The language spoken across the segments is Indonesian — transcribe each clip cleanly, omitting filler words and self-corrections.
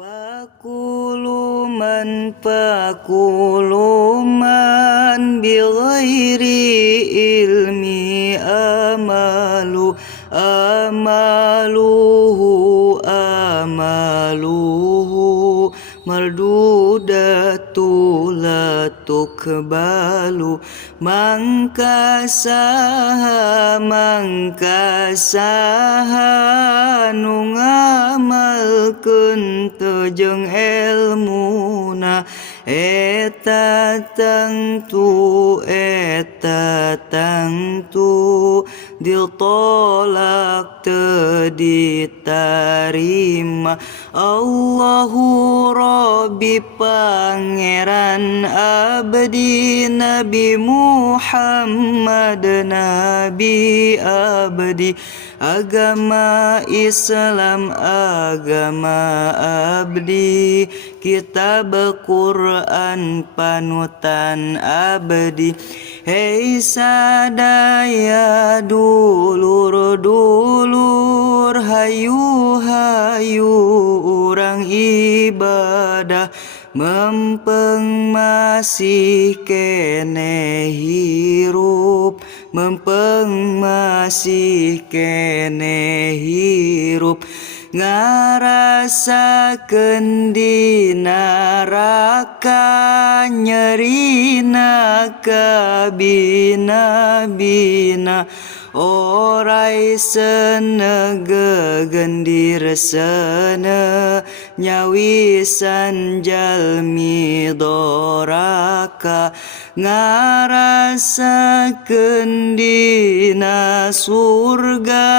Pakuluman bighairi ilmi amaluhu mardudatu la tukbalu mangkasaha nu ngamalkeun teu jeung elmuna eta tangtu ditolak teu ditarima. Allahu Rabbi pangeran abdi Nabi Muhammad nabi abdi agama Islam agama abdi kitab Quran panutan abdi. Hei sadaya dulur hayu urang ibadah mempeng masih kene hirup ngarasakeun di neraka nyerina kabina orai senegeugendir sene nyawisan jalmi doraka ngarasakeun dina surga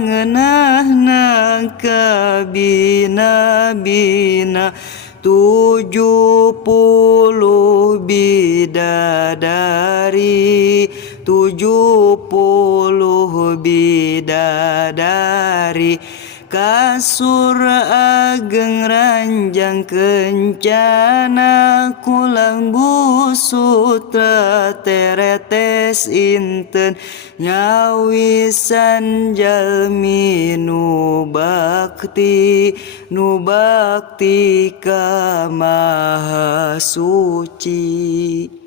ngeunahna kabina 70 bidadari kasur ageng ranjang kencana kulang busut teretes inten nyawisan jalmi nu bakti ka maha suci.